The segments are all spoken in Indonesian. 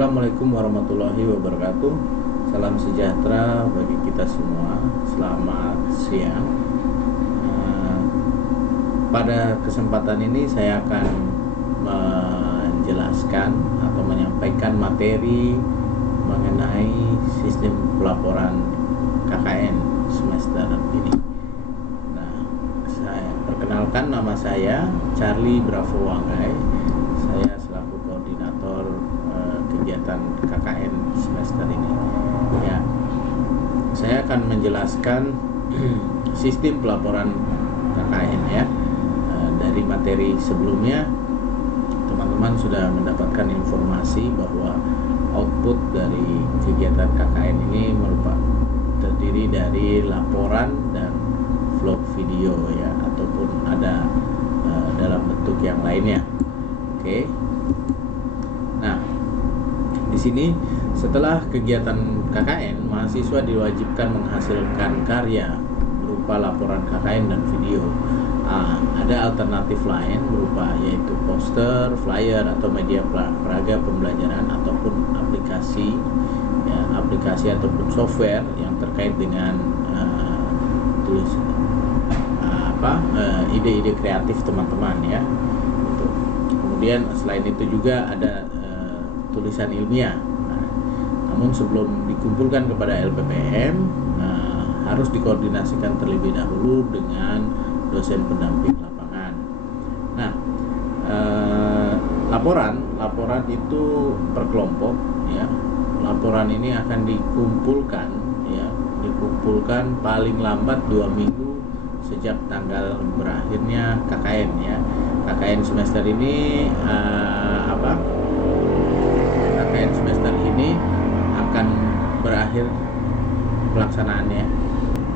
Assalamualaikum warahmatullahi wabarakatuh. Salam sejahtera bagi kita semua. Selamat siang. Pada kesempatan ini saya akan menjelaskan atau menyampaikan materi mengenai sistem pelaporan KKN semester ini. Nah, saya perkenalkan, nama saya Charlie Bravo Wanggai. Saya selaku koordinator kegiatan KKN semester ini. Ya, saya akan menjelaskan sistem pelaporan KKN ya. Dari materi sebelumnya, teman-teman sudah mendapatkan informasi bahwa output dari kegiatan KKN ini terdiri dari laporan dan vlog video ya, ataupun ada dalam bentuk yang lainnya. Oke. Nah, di sini setelah kegiatan KKN, mahasiswa diwajibkan menghasilkan karya berupa laporan KKN dan video. Ada alternatif lain berupa yaitu poster, flyer atau media peraga pembelajaran ataupun aplikasi ataupun software yang terkait dengan ide-ide kreatif teman-teman ya. Kemudian selain itu juga ada tulisan ilmiah. Namun sebelum dikumpulkan kepada LPPM harus dikoordinasikan terlebih dahulu dengan dosen pendamping lapangan. Nah, laporan itu per kelompok ya. Laporan ini akan dikumpulkan paling lambat 2 minggu sejak tanggal berakhirnya KKN ya. KKN semester ini KKN semester ini akan berakhir pelaksanaannya.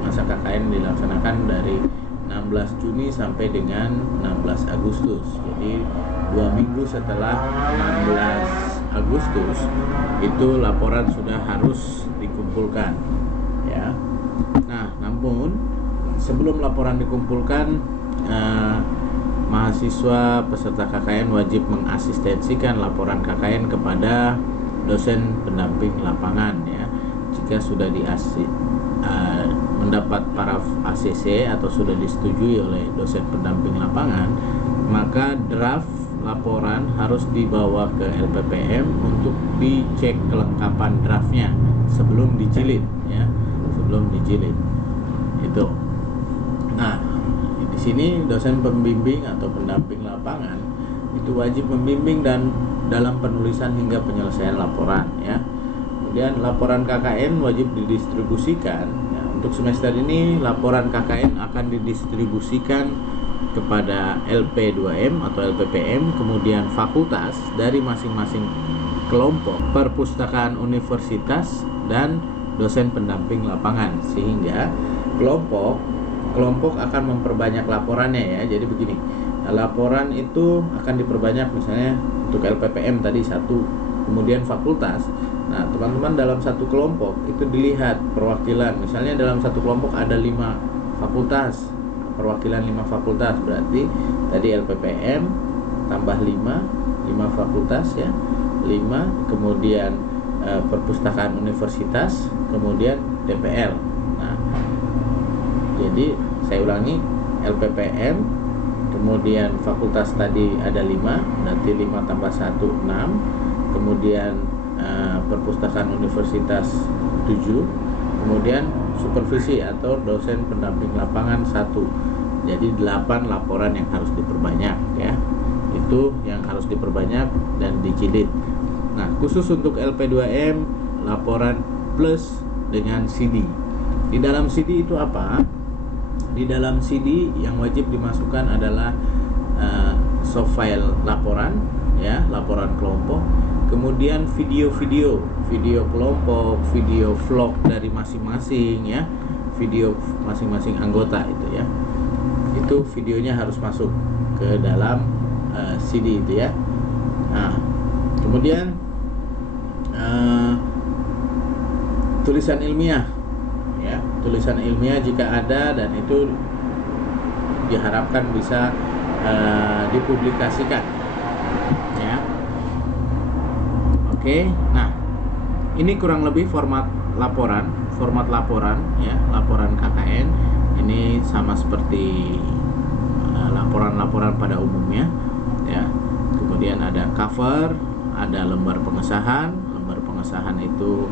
Masa KKN dilaksanakan dari 16 Juni sampai dengan 16 Agustus. Jadi 2 minggu setelah 16 Agustus itu laporan sudah harus dikumpulkan ya. Nah, namun sebelum laporan dikumpulkan, mahasiswa peserta KKN wajib mengasistensikan laporan KKN kepada dosen pendamping lapangan ya. Jika sudah mendapat paraf ACC atau sudah disetujui oleh dosen pendamping lapangan, maka draft laporan harus dibawa ke LPPM untuk dicek kelengkapan draftnya sebelum dijilid ya, itu. Nah, di sini dosen pembimbing atau pendamping lapangan itu wajib membimbing dan dalam penulisan hingga penyelesaian laporan ya. Kemudian laporan KKN wajib didistribusikan ya. Untuk semester ini laporan KKN akan didistribusikan kepada LP2M atau LPPM, kemudian fakultas dari masing-masing kelompok, perpustakaan universitas dan dosen pendamping lapangan, sehingga kelompok akan memperbanyak laporannya ya. Jadi begini, laporan itu akan diperbanyak, misalnya untuk LPPM tadi 1, kemudian fakultas. Nah, teman-teman dalam satu kelompok itu dilihat perwakilan, misalnya dalam satu kelompok ada 5 fakultas, perwakilan 5 fakultas, berarti tadi LPPM tambah 5 fakultas ya, 5, kemudian perpustakaan universitas, kemudian DPL. Nah, jadi saya ulangi, LPPM, kemudian fakultas tadi ada 5, berarti 5 tambah 1, 6, kemudian perpustakaan universitas 7, kemudian supervisi atau dosen pendamping lapangan 1. Jadi 8 laporan yang harus diperbanyak ya. Itu yang harus diperbanyak dan dijilid. Nah, khusus untuk LP2M, laporan plus dengan CD. Di dalam CD itu apa? Di dalam CD yang wajib dimasukkan adalah soft file laporan ya, laporan kelompok, kemudian video kelompok, video vlog dari masing-masing ya, video masing-masing anggota itu ya. Itu videonya harus masuk ke dalam CD itu ya. Nah, kemudian tulisan ilmiah ya, tulisan ilmiah jika ada, dan itu diharapkan bisa dipublikasikan ya. Oke, nah ini kurang lebih format laporan ya, laporan KKN. Ini sama seperti laporan-laporan pada umumnya ya. Kemudian ada cover, ada lembar pengesahan. Lembar pengesahan itu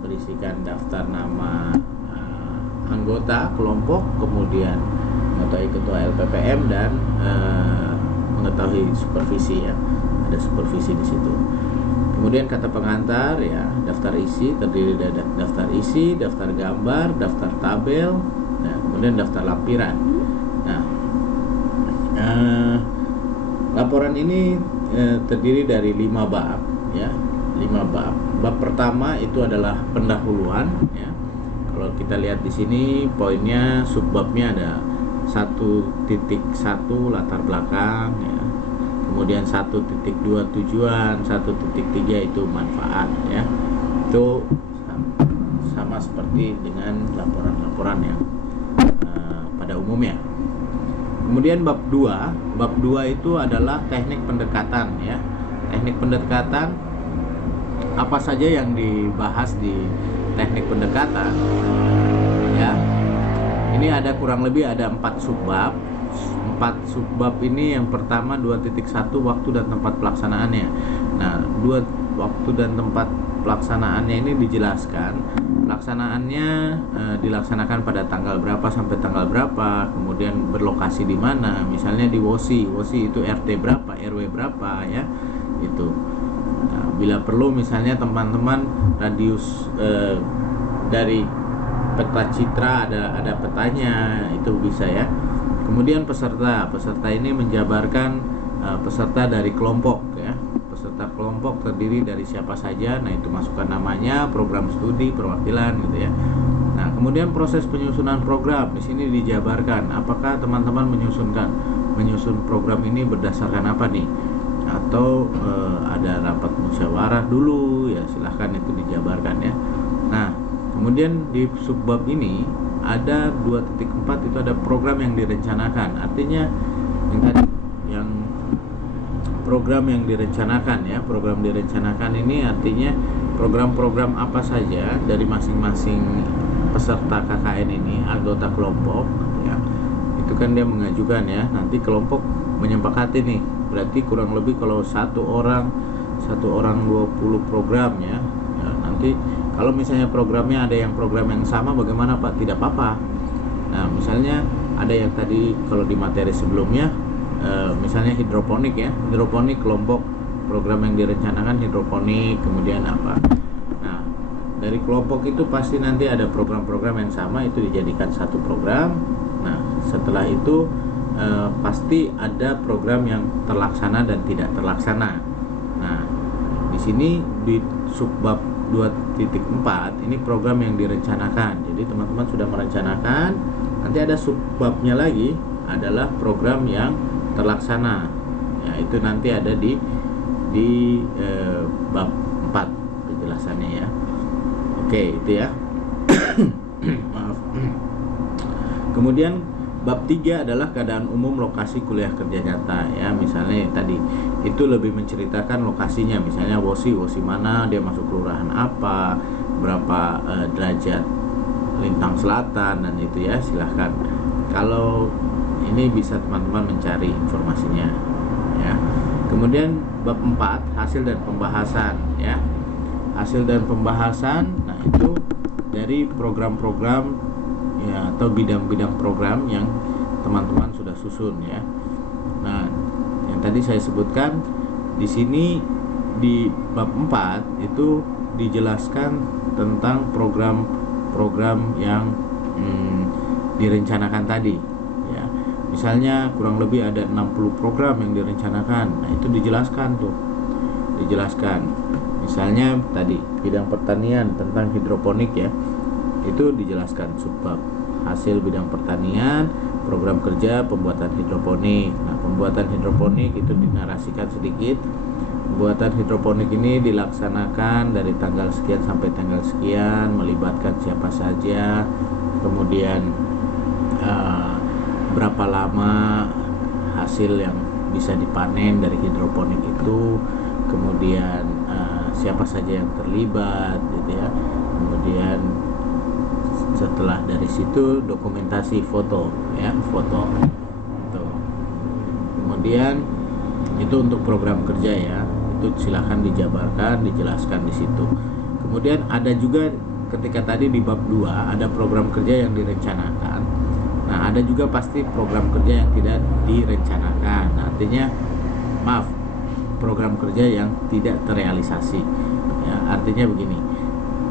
berisikan daftar nama anggota kelompok, kemudian mengetahui ketua LPPM dan mengetahui supervisi ya. Ada supervisi di situ. Kemudian kata pengantar ya, daftar isi terdiri dari daftar isi, daftar gambar, daftar tabel, nah, kemudian daftar lampiran. Nah, laporan ini terdiri dari 5 bab ya, 5 bab. Bab pertama itu adalah pendahuluan ya. Kalau kita lihat di sini poinnya, subbabnya ada 1.1 latar belakang ya. Kemudian 1.2 tujuan, 1.3 itu manfaat ya. Itu sama seperti dengan laporan-laporan yang pada umumnya. Kemudian bab 2 itu adalah teknik pendekatan ya. Teknik pendekatan, apa saja yang dibahas di teknik pendekatan ya. Ini ada kurang lebih ada 4 subbab. 4 subbab ini, yang pertama 2.1 waktu dan tempat pelaksanaannya. Nah, waktu dan tempat pelaksanaannya ini dijelaskan. Pelaksanaannya dilaksanakan pada tanggal berapa sampai tanggal berapa, kemudian berlokasi di mana. Misalnya di WOSI itu RT berapa, RW berapa ya. Itu. Nah, bila perlu misalnya teman-teman radius dari peta citra ada petanya, itu bisa ya. Kemudian peserta ini menjabarkan peserta dari kelompok ya. Peserta kelompok terdiri dari siapa saja. Nah, itu masukkan namanya, program studi, perwakilan gitu ya. Nah, kemudian proses penyusunan program di sini dijabarkan. Apakah teman-teman menyusun program ini berdasarkan apa nih? Atau ada rapat musyawarah dulu ya, silahkan itu dijabarkan ya. Nah, kemudian di subbab ini ada 2.4 itu ada program yang direncanakan. Artinya yang program yang direncanakan ya, program direncanakan ini artinya program-program apa saja dari masing-masing peserta KKN ini, anggota kelompok ya. Itu kan dia mengajukan ya, nanti kelompok menyepakati nih. Berarti kurang lebih kalau satu orang 20 program ya. Nanti kalau misalnya programnya ada yang program yang sama, bagaimana Pak? Tidak apa-apa. Nah, misalnya ada yang tadi kalau di materi sebelumnya misalnya hidroponik ya, hidroponik kelompok program yang direncanakan hidroponik, kemudian apa. Nah, dari kelompok itu pasti nanti ada program-program yang sama, itu dijadikan satu program. Nah, setelah itu pasti ada program yang terlaksana dan tidak terlaksana. Nah, di sini di subbab 2.4 ini program yang direncanakan. Jadi teman-teman sudah merencanakan, nanti ada subbabnya lagi adalah program yang terlaksana. Ya, itu nanti ada di bab 4 penjelasannya ya. Oke, itu ya. Maaf. Kemudian bab 3 adalah keadaan umum lokasi kuliah kerja nyata ya. Misalnya tadi itu lebih menceritakan lokasinya, misalnya WOSI mana, dia masuk kelurahan apa, berapa derajat lintang selatan, dan itu ya, silahkan. Kalau ini bisa teman-teman mencari informasinya ya. Kemudian bab 4 hasil dan pembahasan ya. Hasil dan pembahasan, nah itu dari program-program ya, atau bidang-bidang program yang teman-teman sudah susun ya. Nah, yang tadi saya sebutkan di sini di bab 4 itu dijelaskan tentang program-program yang direncanakan tadi ya. Misalnya kurang lebih ada 60 program yang direncanakan. Nah, itu dijelaskan tuh. Misalnya tadi bidang pertanian tentang hidroponik ya. Itu dijelaskan subbab hasil bidang pertanian, program kerja pembuatan hidroponik. Nah, pembuatan hidroponik itu dinarasikan sedikit. Pembuatan hidroponik ini dilaksanakan dari tanggal sekian sampai tanggal sekian, melibatkan siapa saja, kemudian berapa lama hasil yang bisa dipanen dari hidroponik itu, kemudian siapa saja yang terlibat gitu ya. Kemudian setelah dari situ dokumentasi foto ya, foto tuh. Kemudian itu untuk program kerja ya, itu silahkan dijabarkan, dijelaskan di situ. Kemudian ada juga ketika tadi di bab 2 ada program kerja yang direncanakan. Nah, ada juga pasti program kerja yang tidak direncanakan. Nah, artinya maaf, program kerja yang tidak terrealisasi ya, artinya begini,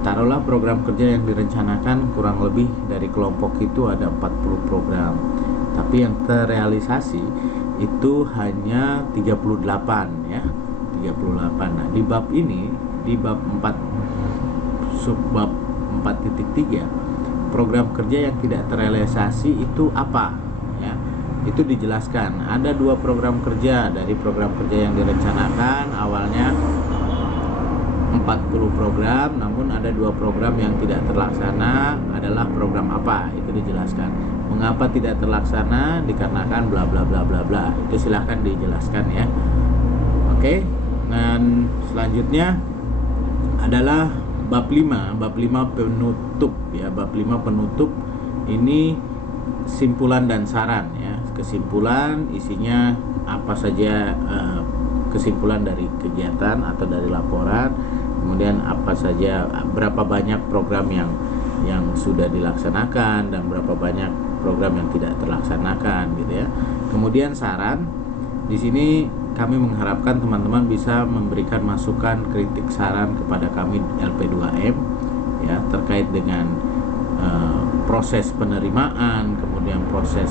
taruhlah program kerja yang direncanakan kurang lebih dari kelompok itu ada 40 program, tapi yang terrealisasi itu hanya 38 ya, 38. Nah, di bab ini, di bab 4 subbab 4.3, program kerja yang tidak terrealisasi itu apa ya, itu dijelaskan. Ada 2 program kerja dari program kerja yang direncanakan awalnya 40 program, namun ada 2 program yang tidak terlaksana. Adalah program apa? Itu dijelaskan. Mengapa tidak terlaksana? Dikarenakan bla bla bla bla bla. Itu silahkan dijelaskan ya. Oke. Dan selanjutnya adalah bab 5, bab 5 penutup ya. Bab 5 penutup ini kesimpulan dan saran ya. Kesimpulan isinya apa saja, kesimpulan dari kegiatan atau dari laporan, kemudian apa saja, berapa banyak program yang sudah dilaksanakan dan berapa banyak program yang tidak terlaksanakan gitu ya. Kemudian saran, di sini kami mengharapkan teman-teman bisa memberikan masukan, kritik, saran kepada kami LP2M ya, terkait dengan proses penerimaan, kemudian proses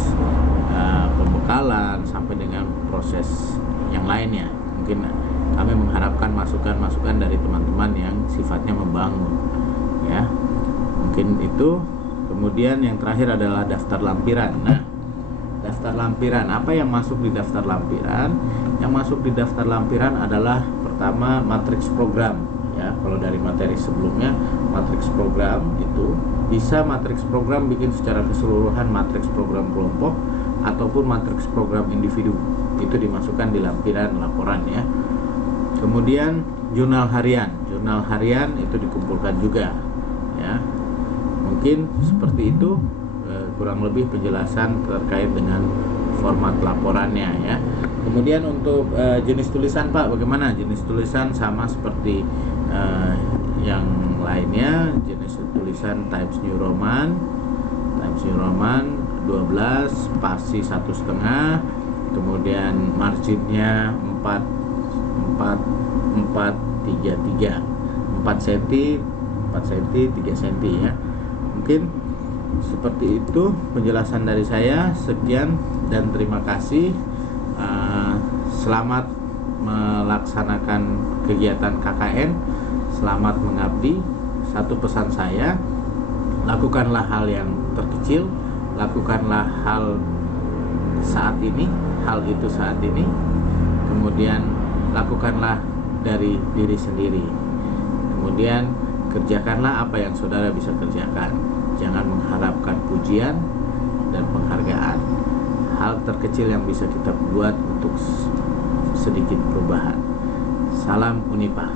pembekalan sampai dengan proses yang lainnya. Mungkin kami mengharapkan masukan-masukan dari teman-teman yang sifatnya membangun ya. Mungkin itu. Kemudian yang terakhir adalah daftar lampiran. Nah, daftar lampiran, apa yang masuk di daftar lampiran? Yang masuk di daftar lampiran adalah pertama matriks program ya. Kalau dari materi sebelumnya, matriks program itu bisa matriks program bikin secara keseluruhan, matriks program kelompok ataupun matriks program individu. Itu dimasukkan di lampiran laporan ya. Kemudian jurnal harian. Jurnal harian itu dikumpulkan juga ya. Mungkin seperti itu kurang lebih penjelasan terkait dengan format laporannya ya. Kemudian untuk jenis tulisan Pak, bagaimana? Jenis tulisan sama seperti yang lainnya. Jenis tulisan Times New Roman, 12, spasi 1,5, kemudian marginnya 4 cm, 3 cm ya. Mungkin seperti itu penjelasan dari saya. Sekian dan terima kasih. Selamat melaksanakan kegiatan KKN, selamat mengabdi. Satu pesan saya, lakukanlah hal yang terkecil, lakukanlah hal saat ini, hal itu saat ini, kemudian lakukanlah dari diri sendiri, kemudian kerjakanlah apa yang saudara bisa kerjakan. Jangan mengharapkan pujian dan penghargaan. Hal terkecil yang bisa kita buat untuk sedikit perubahan. Salam Unipah.